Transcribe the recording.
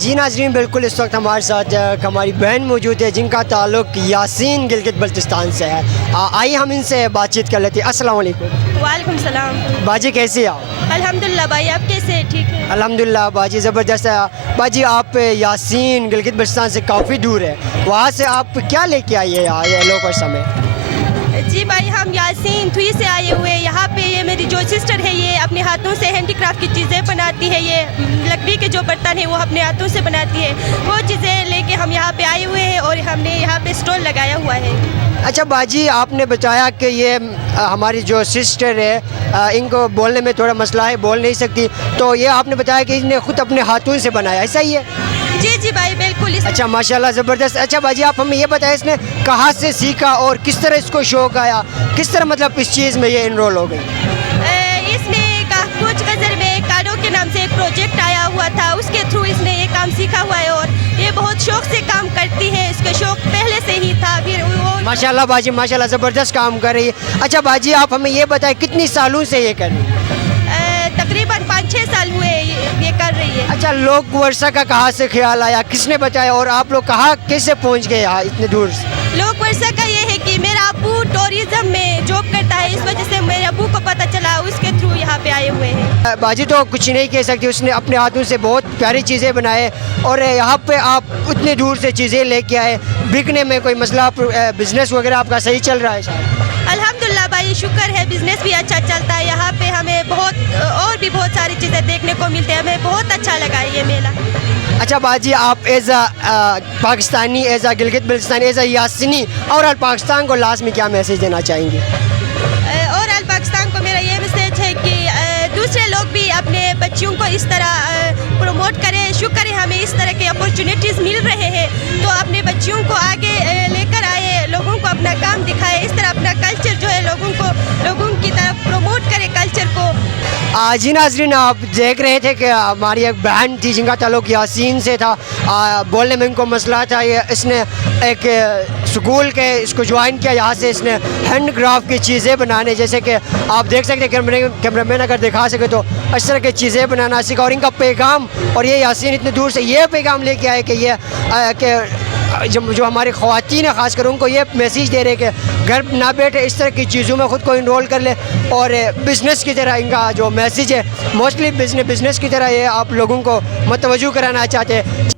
جی ناظرین، بالکل اس وقت ہمارے ساتھ ہماری بہن موجود ہے جن کا تعلق یاسین گلگت بلتستان سے ہے. آئیے ہم ان سے بات چیت کر لیتے ہیں. السلام علیکم. وعلیکم السلام. باجی کیسے ہیں آپ؟ الحمدللہ بھائی، آپ کیسے ہیں؟ ٹھیک ہے الحمدللہ باجی زبردست ہے. باجی آپ یاسین گلگت بلتستان سے کافی دور ہے، وہاں سے آپ کیا لے کے آئیے یہاں لوکرسا میں؟ جی بھائی، ہم یاسین 3 سے آئے ہوئے. یہاں پہ یہ میری جو سسٹر ہے یہ اپنے ہاتھوں سے ہینڈی کرافٹ کی چیزیں بناتی ہے. یہ لکڑی کے جو برتن ہیں وہ اپنے ہاتھوں سے بناتی ہے. وہ چیزیں لے کے ہم یہاں پہ آئے ہوئے ہیں اور ہم نے یہاں پہ اسٹال لگایا ہوا ہے. اچھا باجی، آپ نے بتایا کہ یہ ہماری جو سسٹر ہے ان کو بولنے میں تھوڑا مسئلہ ہے، بول نہیں سکتی، تو یہ آپ نے بتایا کہ اس نے خود اپنے ہاتھوں سے بنایا، ایسا ہی ہے؟ جی جی بھائی بالکل. اچھا ماشاءاللہ زبردست. اچھا باجی، آپ ہمیں یہ بتائیں اس نے کہاں سے سیکھا اور کس طرح اس کو شوق آیا، کس طرح مطلب اس چیز میں یہ انرول ہو گئی؟ اس نے کچھ غزل میں کاڈو کے نام سے ایک پروجیکٹ آیا ہوا تھا، اس کے تھرو اس نے یہ کام سیکھا ہوا ہے اور یہ بہت شوق سے کام کرتی ہے. اس کا شوق پہلے سے ہی تھا. پھر وہ ماشاءاللہ باجی ماشاءاللہ زبردست کام کر رہی ہے. اچھا باجی، آپ ہمیں یہ بتائیں کتنی سالوں سے یہ کر رہی ہے؟ تقریباً 5-6 سال ہوئے یہ کر رہی ہے. اچھا، لوک ورثہ کا کہاں سے خیال آیا، کس نے بتایا اور آپ لوگ کہاں کیسے پہنچ گئے یہاں اتنے دور سے؟ لوک ورثہ کا یہ ہے کہ میرا ابو ٹوریزم میں جاب کرتا ہے، اس وجہ سے میرے ابو کو پتہ چلا، اس کے تھرو یہاں پہ آئے ہوئے ہیں. باجی تو کچھ نہیں کہہ سکتی، اس نے اپنے ہاتھوں سے بہت پیاری چیزیں بنائے اور یہاں پہ آپ اتنے دور سے چیزیں لے کے آئے. بکنے میں کوئی مسئلہ، بزنس وغیرہ آپ کا صحیح چل رہا ہے شاید؟ الحمدللہ بھائی شکر ہے، بزنس بھی اچھا چلتا ہے. یہاں پہ ہمیں اور بھی بہت ساری چیزیں دیکھنے کو ملتے ہیں. ہمیں بہت اچھا لگا ہے یہ میلہ. اچھا باجی، آپ is a Pakistani, is a Gilgit Baltistani, is a Yasini اور پاکستان کو لاسٹ میں کیا میسیج دینا چاہیں گے؟ اور پاکستان کو میرا یہ میسیج ہے کہ دوسرے لوگ بھی اپنے بچیوں کو اس طرح پروموٹ کریں. شکر ہے ہمیں اس طرح کے اپورچونیٹیز مل رہے ہیں، تو اپنے بچیوں کو آگے لے کر آئے، لوگوں کو اپنا کام دکھائے، اس طرح اپنا کلچر جو ہے لوگوں کی طرف پروموٹ کرے کلچر کو. جی ناظرین، آپ دیکھ رہے تھے کہ ہماری ایک بہن تھی جن کا تعلق یاسین سے تھا. بولنے میں ان کو مسئلہ تھا. اس نے ایک اسکول کے اس کو جوائن کیا، یہاں سے اس نے ہینڈ کرافٹ کی چیزیں بنانے، جیسے کہ آپ دیکھ سکتے ہیں، کیمرہ مین اگر دکھا سکے تو اس طرح کی چیزیں بنانا سیکھا. اور ان کا پیغام، اور یہ یاسین اتنے دور سے یہ پیغام لے کے آئے کہ یہ کہ جو ہماری خواتین ہیں خاص کر ان کو یہ میسیج دے رہے کہ گھر نہ بیٹھے، اس طرح کی چیزوں میں خود کو انرول کر لے. اور بزنس کی طرح ان کا جو میسیج ہے موسٹلی بزنس کی طرح یہ آپ لوگوں کو متوجہ کرانا چاہتے ہیں.